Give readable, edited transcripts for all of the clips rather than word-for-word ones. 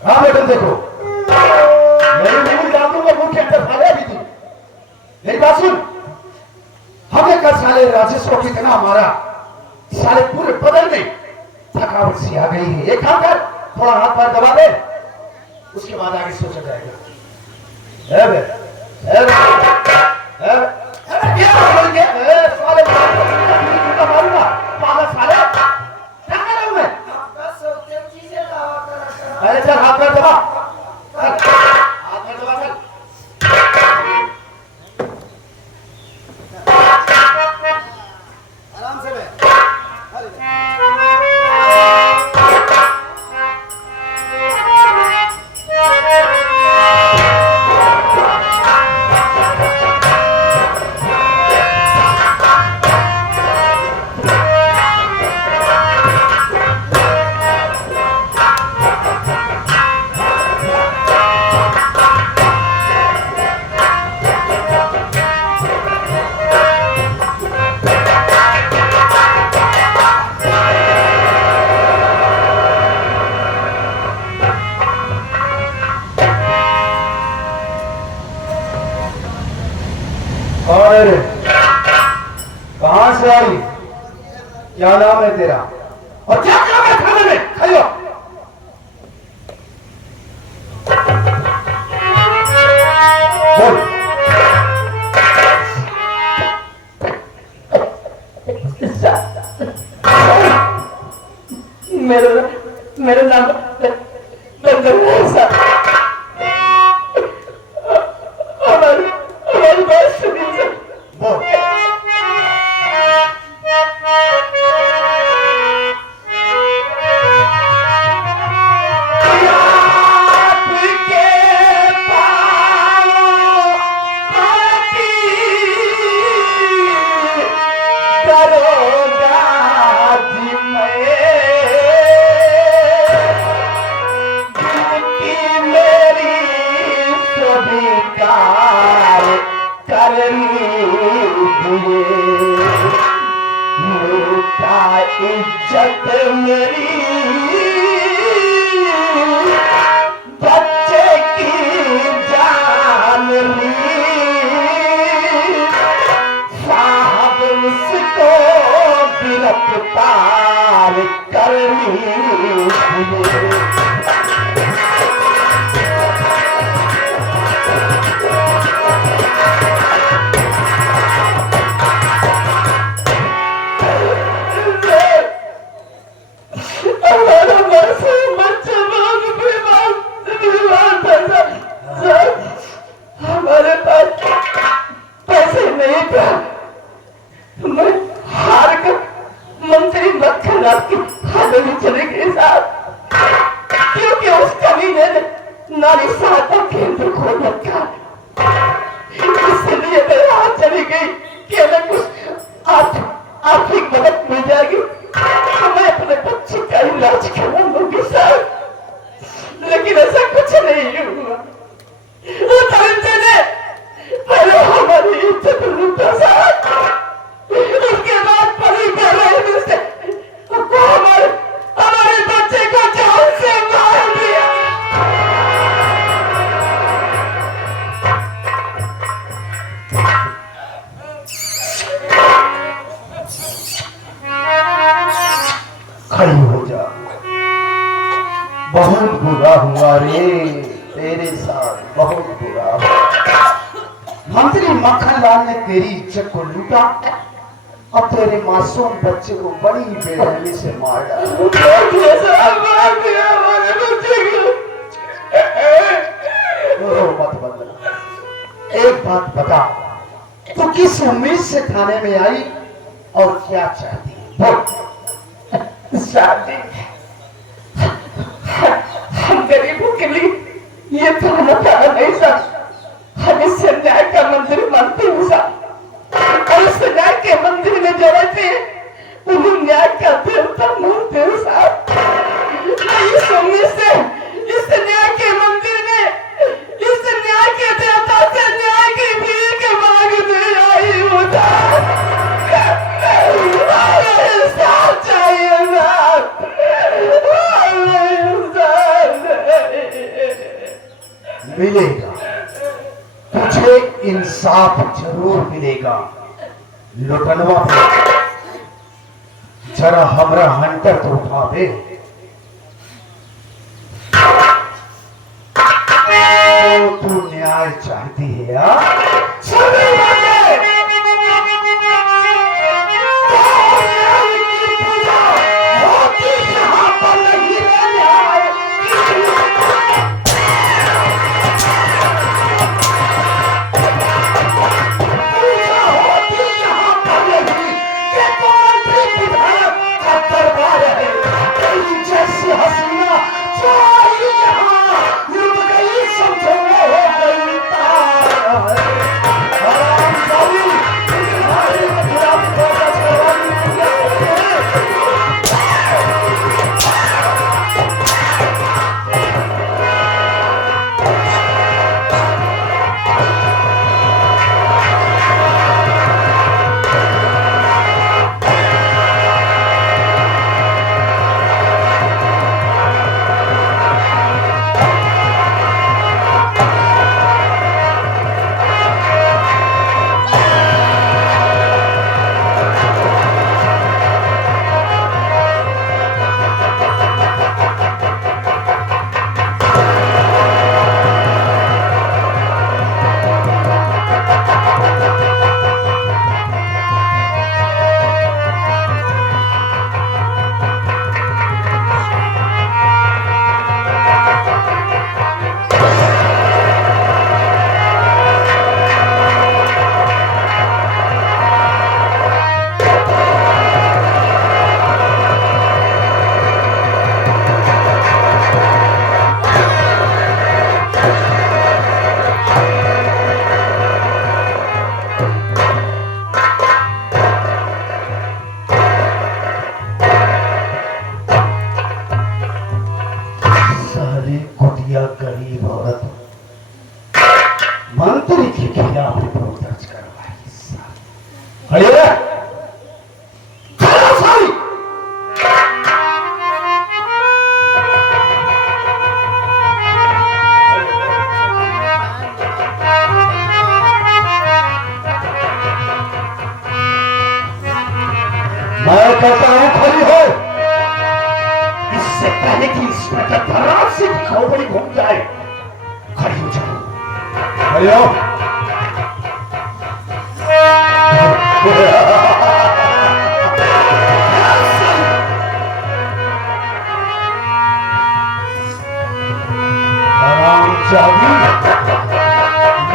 हाँ बेटा देखो, मेरी मूल जातों का मुंह के अंदर फाले भी थी। मेरी बात सुन, हमें कल साले राजेश को कितना मारा, साले पूरे बदन में थकावट सी आ गई है। एक काम कर, थोड़ा हाथ पैर दबा दे, उसके बाद आगे सोचा जाएगा। है बे, है बे, है बे, क्या बोलेंगे? साले मारूंगा, पागल साले, क्या कर रहा हूं मैं? अरे चल हाथ पैर दबा, हाथ पैर दबा चल। आराम से बैठ। और कहां से आई, क्या नाम है तेरा और क्या काम है खाने में? खाइयो। बोल। मेरा नाम हमारी बात सुनिए सर। बोल। इज्जत मेरी बच्चे की जान ली, साहब उसको गिरफ्तार करनी चाहिए। हमारे पास पैसे नहीं था, मैं हार कर मंत्री मक्खनलाल की हवेली चले गए साहब, क्योंकि उस कमीने ने नारी सहायता केंद्र खोल रखा, इसलिए मैं यहाँ चली गई कि हमें कुछ आर्थिक मदद मिल जाएगी, मैं अपने बच्चे का इलाज कराऊंगी साहब, लेकिन ऐसा कुछ नहीं हुआ। वो धनंजय ने पहले हमारी इज्जत लूटा साहब, उसके बाद परी कर रहे से हमारे बच्चे को जान से मार दिया। खड़ी हो जा, बहुत बुरा हुआ रे तेरे साथ, बहुत बुरा हुआ। मंत्री मक्खनलाल ने तेरी इज्जत को लूटा और तेरे मासूम बच्चे को बड़ी बेरहमी से मार डाला। रो मत बदला। एक बात बता, तू किस उम्मीद से थाने में आई और क्या चाहती है? बोल। शादी हम गरीबों के लिए ये थाना थाना नहीं साहब, हम इससे न्याय का मंदिर मानते हैं साहब, और इस न्याय के मंदिर में जो रहते हैं उन्हें न्याय का देवता मानते हैं साहब। इस उम्मीद से इस न्याय के मंदिर में इस न्याय के देवता से न्याय की भीख के मांगने आई हूँ साहब। चाहिए साहब, मिलेगा, तुझे इंसाफ जरूर मिलेगा। लुटनवा जरा हमरा हंटर तो उठावे। तो तू न्याय चाहती है यार? गरीब औरत मंत्री के खिलाफ रिपोर्ट दर्ज करवाई। मैं कहता हूं खड़ी हो, इससे पहले कि इंस्पेक्टर धर्राज से खोपड़ी घूम जाए, खड़ी हो जाओ। खड़ी हो।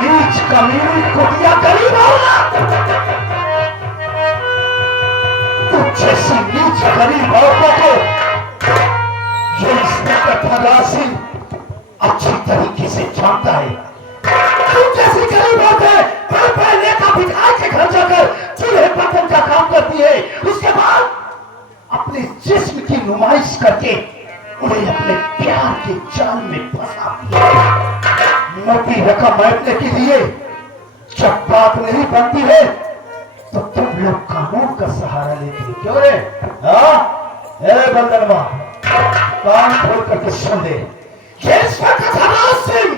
नीच कमीनी कुटिया गरीब औरत, जैसी नीच गरीब औरतों को ये इंस्पेक्टर धर्राज सिंह अच्छी तरीके से जानता है। तुम जैसी गरीब औरतें पहले का विधायक के घर जाकर चूल्हे बर्तन का काम करती है, उसके बाद अपने जिस्म की नुमाइश करके उन्हें अपने प्यार के जाल में फंसाती है। मोटी रकम बांटने के लिए जब बात नहीं बनती है तो तुम लोग कानून का सहारा लेते हो। क्यों रे? बंदरवा कान खोल करके सुन ले, इंस्पेक्टर धर्राज सिंह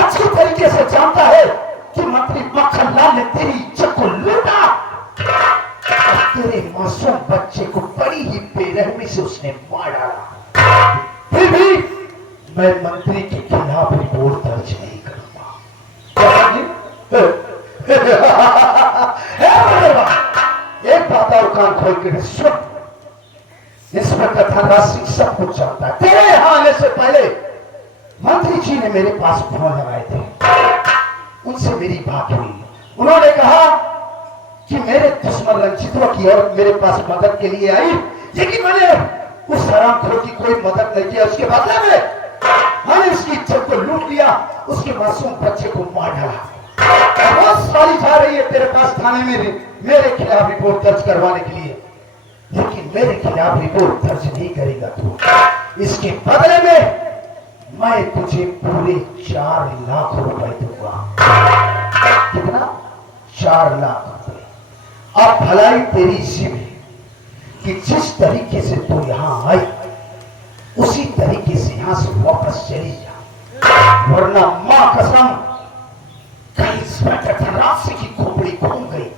अच्छी तरीके से जानता है कि मंत्री मक्खन लाल ने तेरी इज्जत को लूटा और तेरे मासूम बच्चे को बड़ी ही बेरहमी से उसने मार डाला। फिर भी मैं मंत्री के खिलाफ रिपोर्ट दर्ज नहीं करूंगा। एक बात और कान खोल के सुन, इंस्पेक्टर धर्राज सिंह सब कुछ जानता है। तेरे यहां आने से पहले मंत्री जी ने मेरे पास फोन लगाए थे, उनसे मेरी बात हुई। उन्होंने कहा कि मेरे दुश्मन रंजितों की और मेरे पास मदद के लिए आई, लेकिन मैंने उस हरामखोर की कोई मदद नहीं किया। उसके बदले में मैंने उसकी इज्जत को लूट लिया, उसके मासूम बच्चे को मार डाला। बहुत सारी जा रही है तेरे पास थाने में मेरे खिलाफ रिपोर्ट दर्ज करवाने के लिए, लेकिन मेरे खिलाफ रिपोर्ट दर्ज नहीं करेगा तू। इसके बदले में मैं तुझे पूरे 4 लाख रुपए दूंगा। कितना? 4 लाख रुपए। अब भलाई तेरी सी में कि जिस तरीके से तू यहां आई उसी तरीके से यहां से वापस चली जा। वरना मां कसम कहीं इंस्पेक्टर धनराशि की खोपड़ी घूम गई,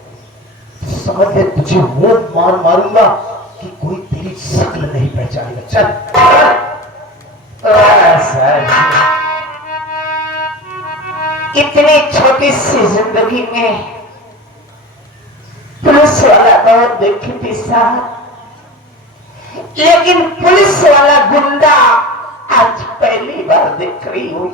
समझ ले तुझे वो मार मारूंगा कि कोई तेरी शक्ल नहीं पहचानेगा। चल इतनी छोटी सी जिंदगी में पुलिस वाला बहुत देखी थी साहब, लेकिन पुलिस वाला गुंडा आज पहली बार देख रही हूं।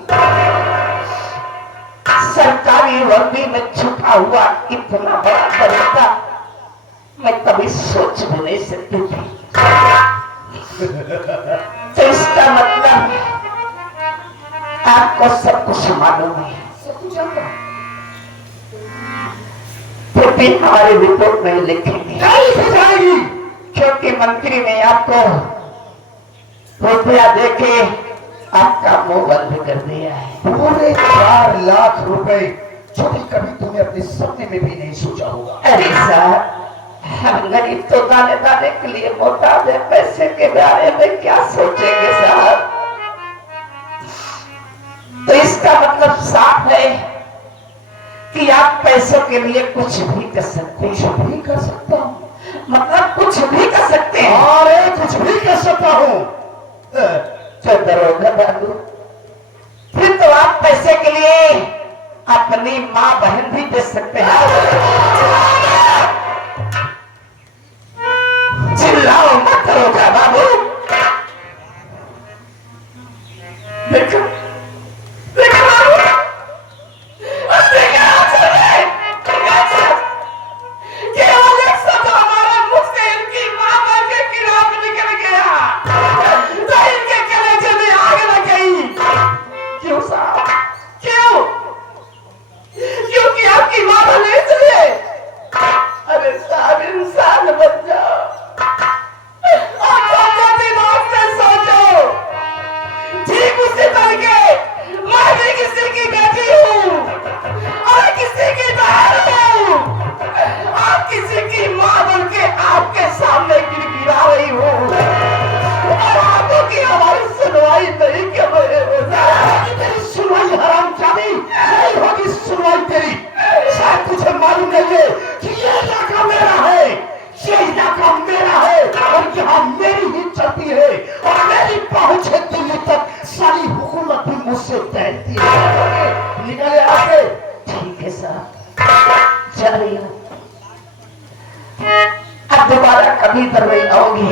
सरकारी वर्दी में छुपा हुआ इतना बड़ा दरोगा मैं कभी सोच भी नहीं सकती थी। तो इसका मतलब आपको सब कुछ मालूम है, सब कुछ जानता हूं। तो फिर हमारे रिपोर्ट में लिखेंगे जाएगी क्योंकि मंत्री ने आपको रुपया देके आपका मुंह बंद कर दिया है। पूरे 4 लाख रुपए जो कि कभी तुमने अपने सपने में भी नहीं सोचा होगा। अरे साहब, हम गरीब तो दाने दाने के लिए मोटा दे, पैसे के बारे में क्या सोचेंगे साहब। तो इसका मतलब साफ है कि आप पैसों के लिए कुछ भी कर सकते हैं। कुछ भी कर सकता हूं, मतलब कुछ भी कर सकते हैं। अरे कुछ भी कर सकता हूं। तो दरोगा बाबू, फिर तो आप पैसे के लिए अपनी माँ बहन भी दे सकते हैं। चिल्लाओ मत दरोगा बाबू। देखो देखो बाबू, केवल एक शब्द हमारे मुख से इनकी माँ बहन के खिलाफ निकल गया तो इनके कलेजे में आग लग गई। क्यों साहब, क्यों? क्योंकि आपकी माँ बहन इसलिए। अरे साहब, इंसान बन जाओ और अपने दिमाग से सोचो। ठीक उसी तरीके मैं भी किसी की बेटी हूँ और किसी की बहन हूँ और किसी की माँ बन के आपके सामने गिड़गिड़ा रही हूँ और आपको की हमारी सुनवाई नहीं कर रहे हो। तेरी सुनवाई हरामजादी नहीं होगी। सुनवाई तेरी शायद तुझे मालूम नहीं है कि ये इलाका मेरा है, ये इलाका मेरा है और यहाँ मेरी ही चलती है और मेरी पहुंच है दिल्ली तक। सारी हुकूमत भी मुझसे तैरती है। निकले आगे। ठीक है साहब, जा रही हूँ। अब दोबारा कभी इधर नहीं आऊंगी,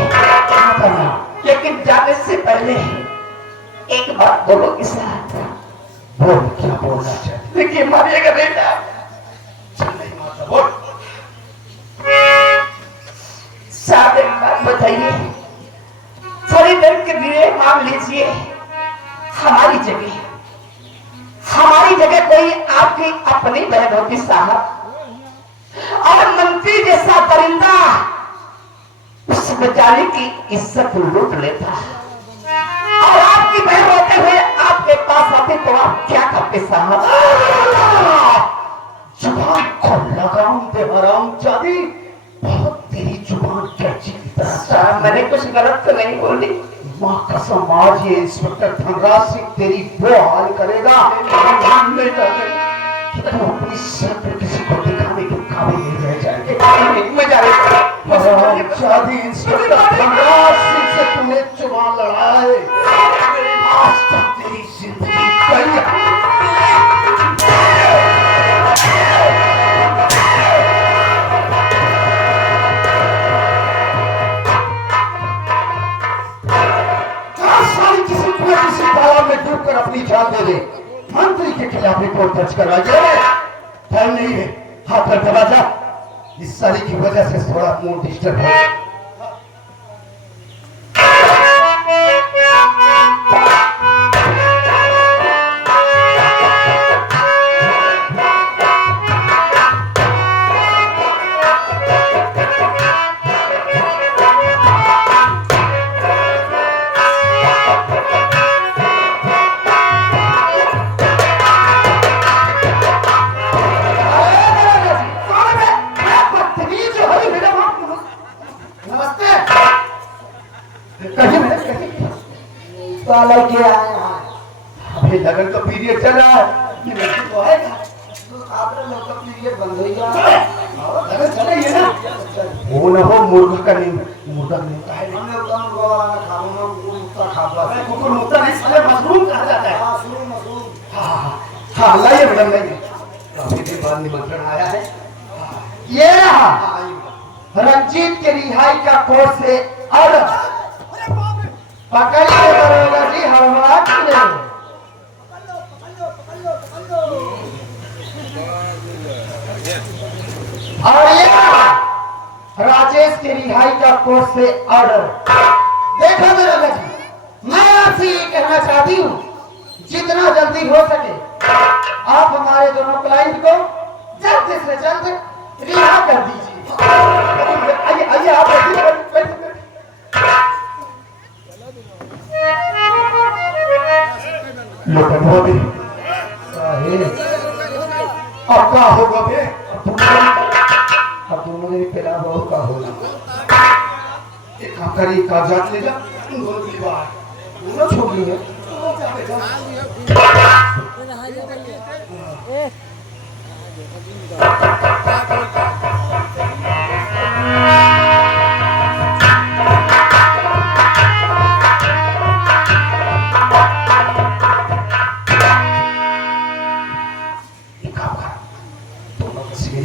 लेकिन जाने से पहले एक बात बोलोगे साहब। बोल, क्या बोलना चाहिए? देखिए मारिएगा बेटा। नहीं माता, बोल। साहब एक बात बताइए, थोड़ी देर के लिए मान लीजिए हमारी जगह कोई आपकी अपनी बहन होती साहब और मंत्री जैसा परिंदा उस बेचारी की इज्जत लूट लेता और आपकी बहन होते हुए आपके पास आते तो आप क्या करते साहब? जुबान को लगाम दे हरामजादी। बहुत तेरी जुबान कैची की तरह। साहब मैंने कुछ गलत तो नहीं बोली। माँ कसम आज ये इंस्पेक्टर धनराज सिंह तेरी वो हाल करेगा कि तू अपनी शक्ल किसी को दिखाने के काबिल नहीं रह जाएंगे। मैं जा रही हूँ। शादी इंस्पेक्टर धनराज सिंह से तूने जुबान लड़ा है, आज तक तेरी जिंदगी गई। किसी तालाब में डूबकर अपनी जान दे दे। मंत्री के खिलाफ रिपोर्ट दर्ज करवाइए। टाइम नहीं है, हाथ पर दरवाजा। इस सारी की वजह से थोड़ा मूड डिस्टर्ब है। साला क्या आया? अभी लगन का पीरियड चल रहा है, ये लड़की तो आएगा। आपने लोग का पीरियड बंद हो गया लगन चल रही है ना, वो न हो मुर्गा का नहीं, मुर्गा नहीं होता है। हमने उतना मुर्गा वाला खाऊंगा मुर्गा खाता है कुकुर मुर्गा नहीं, साले मशरूम कहा जाता है। हाँ सुनो मशरूम हाँ लाइए मैडम लाइए, काफी दिन बाद निमंत्रण आया है। ये रहा रंजीत के रिहाई का कोर्ट से ऑर्डर, पकड़िए दरोगा जी, हड़बड़ा क्यों? और ये राजेश के रिहाई का कोर्ट से ऑर्डर। देखो दरोगा जी, मैं आपसे ये कहना चाहती हूँ, जितना जल्दी हो सके आप हमारे दोनों क्लाइंट को जल्द से जल्द रिहा कर दीजिए। आइए आइए आप बैठिए। लोटन भी अब क्या होगा बे, अब दोनों ने पहला बहू का होगा। एक काम करिए, कागजात ले जा, उन दोनों की बात दोनों छोकरी है।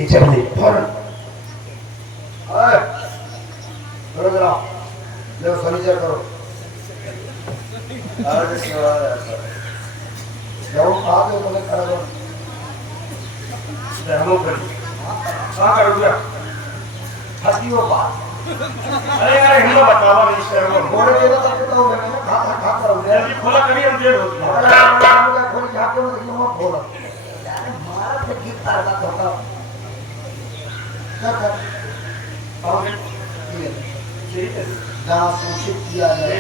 चलिए फौरन करो जरा देखो फर्नीचर करो जाओ आप लोग तुम्हें करो हम कर कहां कर दिया हंसी वो बात अरे यार हिम्मत बतावा रजिस्टर को बोले देना तब तो हो गया ना खा करो जल्दी खोला करिए, हम देर होती है। अरे खोल के हाथ में देखिए वो खोला यार मारा फिर गीत तार का होता कर और ये जहाँ सूचित किया जाए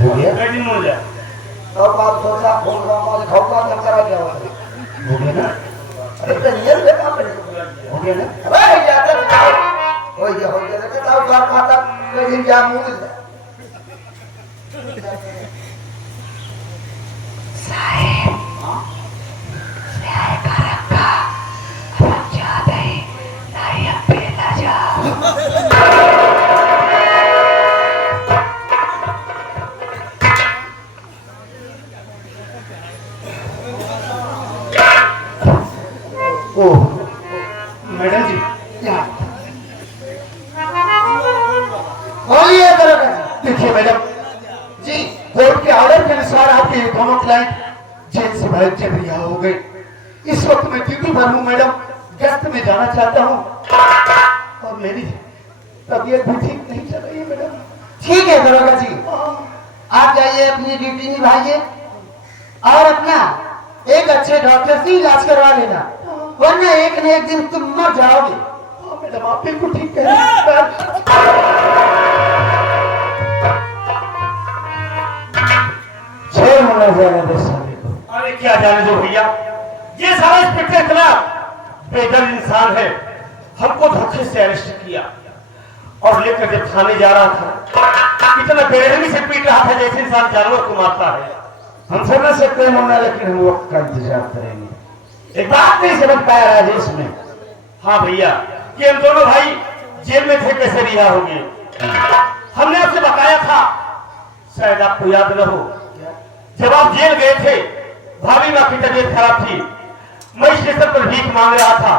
हो गया कैसे हो जाए, तब आप सोचा खोल रहा हूँ खौका कर करा क्या हो गया ना, अरे तो नियर पे काम करे हो गया ना। अरे जाता हो गया कहता हूँ बात खाता लेकिन क्या मुंह मैडम जी बोलिए दरोगा देखिए मैडम जी, कोर्ट के ऑर्डर के अनुसार आपके दोनों क्लाइंट जेल से बाहर चल रिहा हो गए। इस वक्त मैं ड्यूटी पर हूँ मैडम, गश्त में जाना चाहता हूँ और मेरी तबीयत भी ठीक नहीं चल रही है मैडम। ठीक है दरोगा जी, आप जाइए अपनी ड्यूटी निभाइए और अपना एक अच्छे डॉक्टर से इलाज करवा लेना, वरना एक न एक दिन तुम मर जाओगे। मैडम आप बिल्कुल ठीक कह रहे हैं। 6 महीना जाने दे साले को। अरे क्या जाने दो भैया, ये सारा इंस्पेक्टर इतना बेदर्द इंसान है, हमको धोखे से अरेस्ट किया और लेकर जब थाने जा रहा था इतना बेरहमी से पीट रहा था जैसे इंसान जानवर को मारता है। हम समझ सकते हैं मुन्ना, लेकिन हम वक्त का इंतजार करेंगे। एक बात नहीं समझ पाया राजेश में। हाँ भैया, कि हम दोनों भाई जेल में थे कैसे रिहा हो गए। हमने आपसे बताया था, शायद आपको याद न हो, जब आप जेल गए थे भाभी माँ की तबीयत खराब थी, मैं स्टेशन पर भीख मांग रहा था।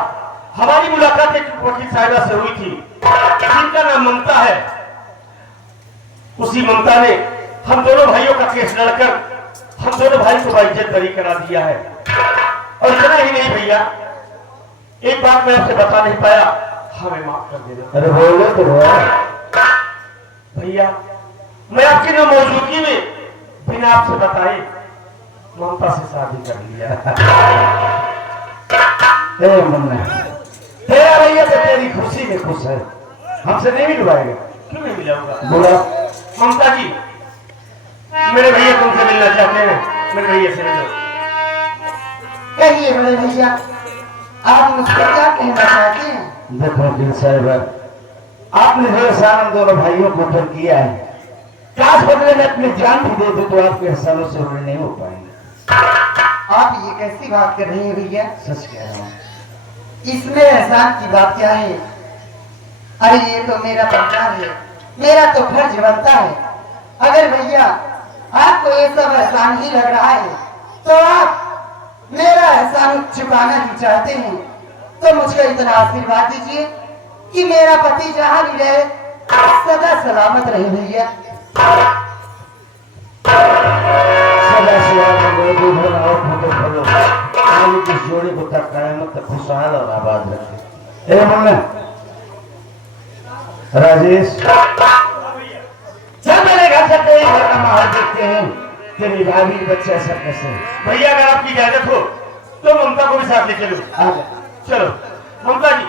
हमारी मुलाकात एक वकील साहिबा से हुई थी जिनका नाम ममता है। उसी ममता ने हम दोनों भाइयों का केस लड़कर हम दोनों भाई को बाइज्जत बरी करा दिया है। और इतना ही नहीं भैया, एक बात मैं आपसे बता नहीं पाया, हमें माफ कर देना। अरे बोलो तो भैया, मैं आपकी न मौजूदगी में बिना आपसे बताए ममता से शादी कर लिया। मुन्ना तेरा भैया तो तेरी खुशी में खुश है, हमसे नहीं मिलवाएगा। क्यों नहीं मिलाऊंगा? बोला ममता जी, मेरे भैया तुमसे मिलना चाहते हैं, मेरे भैया से मिलो। कहिए बड़े भैया, आप मुझसे क्या कहना चाहते हैं? देखो वकील साहब, आपने जो एहसान दोनों भाइयों को ऊपर किया है, काश बदले में अपनी जान भी दे दो तो आपके एहसानों से उड़े नहीं हो पाएंगे। आप ये कैसी बात कर रही हैं भैया? सच कह रहा हूँ। इसमें एहसान की बात क्या है? अरे ये तो मेरा परिवार है, मेरा तो फर्ज बनता है। अगर भैया आपको ये सब एहसान ही लग रहा है तो आप मेरा एहसान चुकाना ही चाहते हैं तो मुझको इतना आशीर्वाद दीजिए कि मेरा पति जहाँ भी रहे सदा सलामत रहे भैया। सदा इस जोड़ी को तक कायमत तक खुशहाल और आबाद रखे। ए मुन्ना, राजेश, चल मेरे घर चलते हैं, घर का माहौल देखते हैं, तेरी भाभी बच्चे सब कैसे हैं। भैया अगर आपकी इजाजत हो तो ममता को भी साथ ले चलो। आ जा। चलो ममता जी,